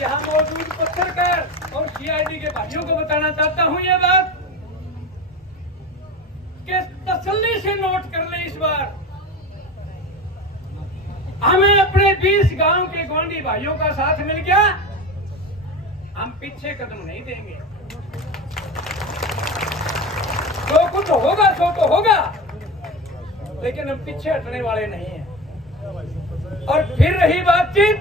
यहाँ मौजूद पत्रकार और सीआईडी के भाइयों को बताना चाहता हूँ ये बात कि तसल्ली से नोट कर ले, इस बार हमें अपने 20 गांव के गोंडी भाइयों का साथ मिल गया, हम पीछे कदम नहीं देंगे। जो कुछ होगा सो तो होगा, लेकिन हम पीछे हटने वाले नहीं हैं। और फिर रही बातचीत,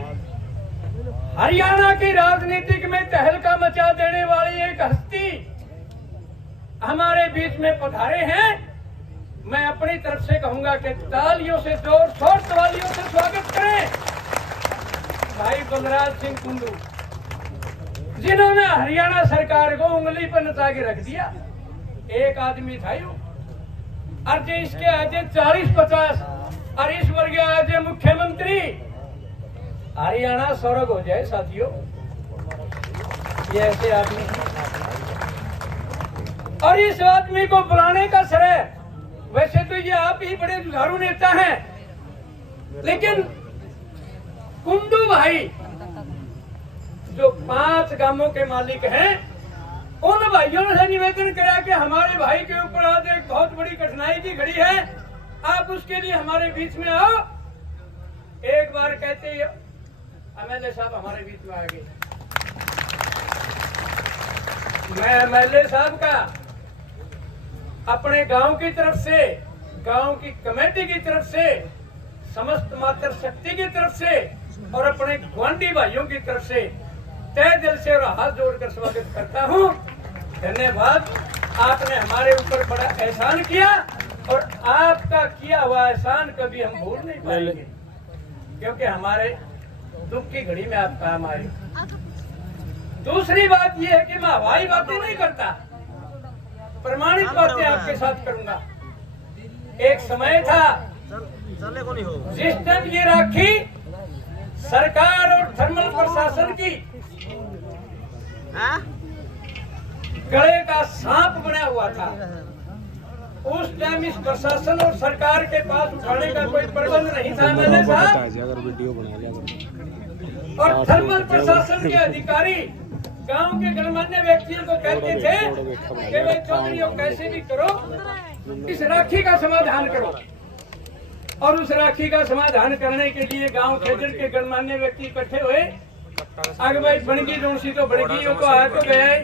हरियाणा की राजनीतिक में तहलका मचा देने वाली एक हस्ती हमारे बीच में पधारे हैं। मैं अपनी तरफ से कहूंगा कि तालियों से, जोर शोर तालियों से स्वागत करें भाई बलराज सिंह कुंडू, जिन्होंने हरियाणा सरकार को उंगली पर नचा के रख दिया। एक आदमी था यू, और जो इसके आज 40-50 और इस वर्ग आज मुख्यमंत्री, हरियाणा स्वर्ग हो जाए साथियों, ये ऐसे आदमी। और इस आदमी को बुलाने का श्रेय, वैसे तो ये आप ही बड़े जुझारू नेता हैं, लेकिन कुंडू भाई जो 5 गांवों के मालिक हैं, उन भाइयों से निवेदन किया कि हमारे भाई के ऊपर आज एक बहुत बड़ी कठिनाई की घड़ी है, आप उसके लिए हमारे बीच में आओ। एक बार कहते ही एमएलए साहब हमारे बीच में आ गए। मैं एमएलए साहब का अपने गांव की तरफ से, गांव की कमेटी की तरफ से, समस्त मातृ शक्ति की तरफ से और अपने गुआंढी भाइयों की तरफ से तहे दिल से और हाथ जोड़कर स्वागत करता हूं। धन्यवाद, आपने हमारे ऊपर बड़ा एहसान किया और आपका किया हुआ एहसान कभी हम भूल नहीं पाएंगे, क्योंकि हमारे दुख की घड़ी में आप काम आए। दूसरी बात यह है कि मैं हवाई बातें नहीं करता, प्रमाणित बातें आपके साथ करूंगा। एक समय था जिस टाइम ये राखी सरकार और थर्मल प्रशासन की गले का सांप बना हुआ था। उस टाइम इस प्रशासन और सरकार के पास उठाने का कोई प्रबंध नहीं था। मैंने साहब और थर्मल प्रशासन के अधिकारी गांव के गणमान्य व्यक्तियों को कहते थे कि भाई चौधरी कैसे भी करो, इस राखी का समाधान करो। और उस राखी का समाधान करने के लिए गांव खेजड़ के गणमान्य व्यक्ति इकट्ठे हुए। आगे भाई बनगी जोशी तो बनगी, वो तो आया तो गया है,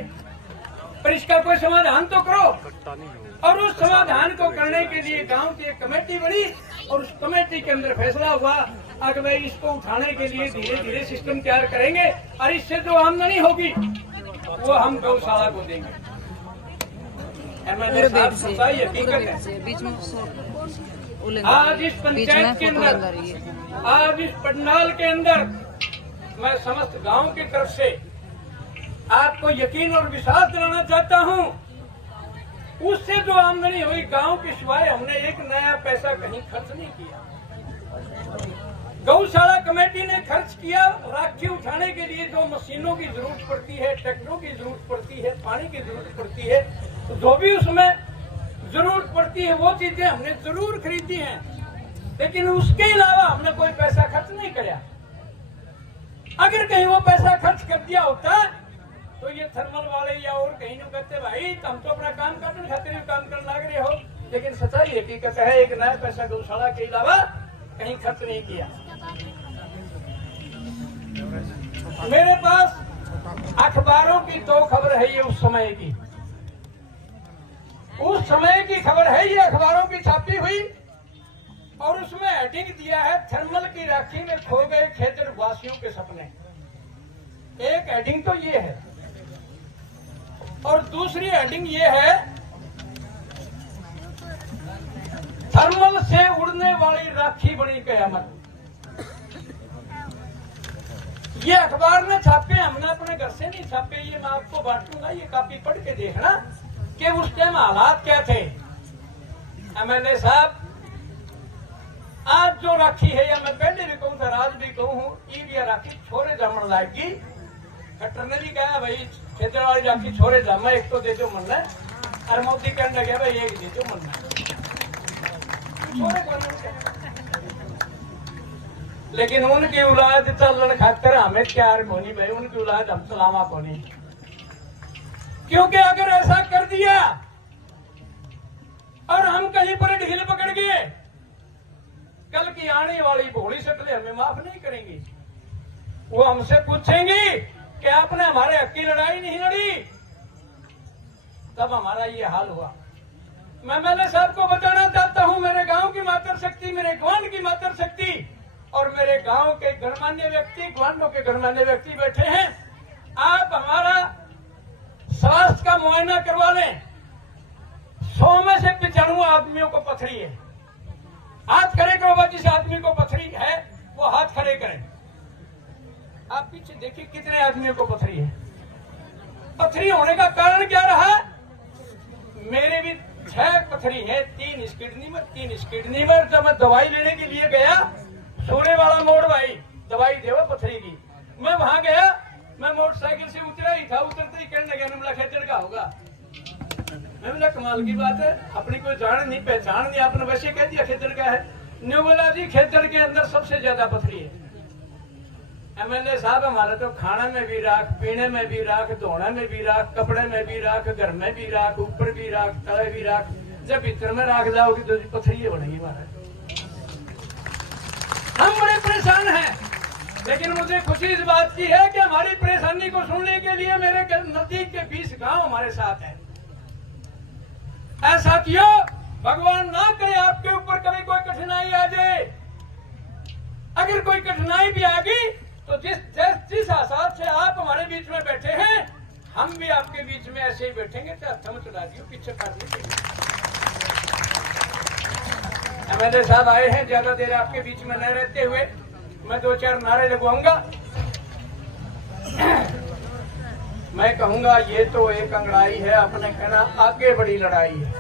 पर इसका कोई समाधान तो करो। और उस समाधान को करने के लिए गांव की एक कमेटी बनी और उस कमेटी के अंदर फैसला हुआ कि भाई इसको उठाने के लिए धीरे धीरे सिस्टम तैयार करेंगे और इससे जो आमदनी होगी वो हम गौशाला को देंगे। एमएलए साहब सच्चाई हकीकत है। आज इस पंचायत के अंदर, आज इस पंडाल के अंदर मैं समस्त गांव की तरफ से आपको यकीन और विश्वास दिलाना चाहता हूं, उससे जो आमदनी हुई गांव की सिवाय हमने एक नया पैसा कहीं खर्च नहीं किया। गौशाला कमेटी ने खर्च किया राखी उठाने के लिए जो मशीनों की जरूरत पड़ती है, ट्रैक्टरों की जरूरत पड़ती है, पानी की जरूरत पड़ती है, तो जो भी उसमें जरूरत पड़ती है वो चीजें हमने जरूर खरीदी हैं, लेकिन उसके अलावा हमने कोई पैसा खर्च नहीं किया। अगर कहीं वो पैसा खर्च कर दिया होता तो ये थर्मल वाले या और कहीं न कहते भाई हम तो अपना काम करने खातिर काम करने लग रहे हो, लेकिन सच्चाई हकीकत है एक नया पैसा गौशाला के अलावा कहीं खर्च नहीं किया। मेरे पास अखबारों की 2 खबर है, ये उस समय की खबर है, ये अखबारों की छापी हुई और उसमें हेडिंग दिया है थर्मल की राखी में खो गए खेजड़ वासियों के सपने। एक हेडिंग तो ये है और दूसरी हेडिंग ये है थर्मल से उड़ने वाली राखी बनी कयामत। ये अखबार ने छापे, हमने अपने घर से नहीं छापे, ये मैं आपको बांटूंगा, ये कॉपी पढ़ के देखना कि उस टाइम हालात क्या थे। एमएलए साहब, आज जो राखी है, या मैं पहले भी कहूँ था, आज भी कहूँ, ईद राखी छोरे जमन लाएगी। कट्टर ने भी कहा भाई खेतर वाली राखी छोरे जमा, एक तो दे दो मन है, और मोदी कहने लगे भाई एक दे दो मन है। लेकिन उनकी औलाद चलन खातर हमें प्यार कोनी भाई, उनकी औलाद हम सलामा कोनी। क्योंकि अगर ऐसा कर दिया और हम कहीं पर ढील पकड़ गए, कल की आने वाली भोली शक्लें हमें माफ नहीं करेंगी। वो हमसे पूछेंगी कि आपने हमारे हक की लड़ाई नहीं लड़ी, तब हमारा ये हाल हुआ। मैं मेले साहब को बताना चाहता हूं, मेरे गांव की मातर शक्ति, मेरे ग्वान की मातर शक्ति और मेरे गांव के गणमान्य व्यक्ति, ग्वानों के गणमान्य व्यक्ति बैठे हैं। आप हमारा स्वास्थ्य का मुआयना करवा लें। 100 में से 95 आदमियों को पथरी है। हाथ खड़े करो, जिस आदमी को पथरी है वो हाथ खड़े करें। आप पीछे देखिए कितने आदमियों को पथरी है। पथरी होने का कारण क्या रहा? मेरे भी 6 पथरी है, 3 इस किडनी में, 3 इस किडनी में। जब मैं दवाई लेने के लिए गया, सोने वाला मोड़ भाई दवाई देवा पथरी की, मैं वहां गया, मैं मोटरसाइकिल से उतरा ही था, उतरते ही कहने लगा नमला खेचड़ का होगा। मैं बोला कमाल की बात है, अपनी कोई जान नहीं पहचान नहीं, आपने वैसे कह दिया खेचड़ का है। ने बोला जी खेचड़ के अंदर सबसे ज्यादा पथरी है। एमएलए साहब हमारे तो खाने में भी राख, पीने में भी राख, धोने में भी राख, कपड़े में भी राख, घर में भी राख, ऊपर भी राख, तले भी राख। जब भीतर में राख जाओगी तो पथरी बनेगी हमारा। हम बड़े परेशान हैं, लेकिन मुझे खुशी इस बात की है कि हमारी परेशानी को सुनने के लिए मेरे नजदीक के 20 गांव हमारे साथ हैं। ऐसा साथियों, भगवान ना करे आपके ऊपर कभी कोई कठिनाई आ जाए। अगर कोई कठिनाई भी आ गई तो जिस आसार से आप हमारे बीच में बैठे हैं, हम भी आपके बीच में ऐसे ही बैठेंगे। चाहे हम चला दियो, पीछे कर दीजिए। एमएलए साहब आए हैं, ज्यादा देर आपके बीच में न रहते हुए मैं 2-4 नारे लगवाऊंगा। मैं कहूंगा ये तो एक अंगड़ाई है, आपने कहना आगे बड़ी लड़ाई है।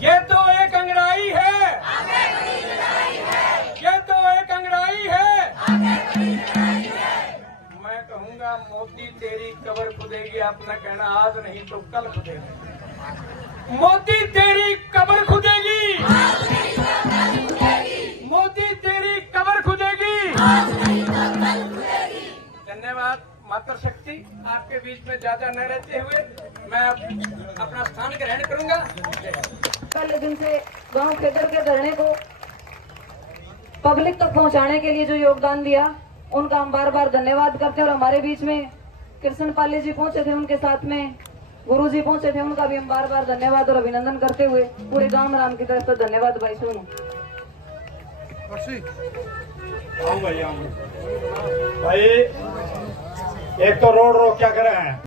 ये तो एक अंगड़ाई है, आगे बड़ी लड़ाई है। ये तो एक अंगड़ाई है, आगे बड़ी लड़ाई है। मैं कहूंगा मोदी तेरी कब्र खुदेगी, आपने कहना आज नहीं तो कल खुदेगी। मोदी तेरी कब्र खुदेगी, मोदी तेरी कब्र खुदेगी। धन्यवाद मातर शक्ति, आपके बीच में ज्यादा न रहते हुए मैं अपना स्थान ग्रहण करूंगा। कल दिन से गांव खेतर के धरने को पब्लिक तक पहुंचाने के लिए जो योगदान दिया, उनका हम बार बार धन्यवाद करते हैं। और हमारे बीच में कृष्ण पाली जी पहुंचे थे, उनके साथ में गुरु जी पहुंचे थे, उनका भी हम बार बार धन्यवाद और अभिनंदन करते हुए पूरे गांव राम की तरफ से धन्यवाद। भाई सुनो भाई, एक तो रोड रोक क्या करे हैं।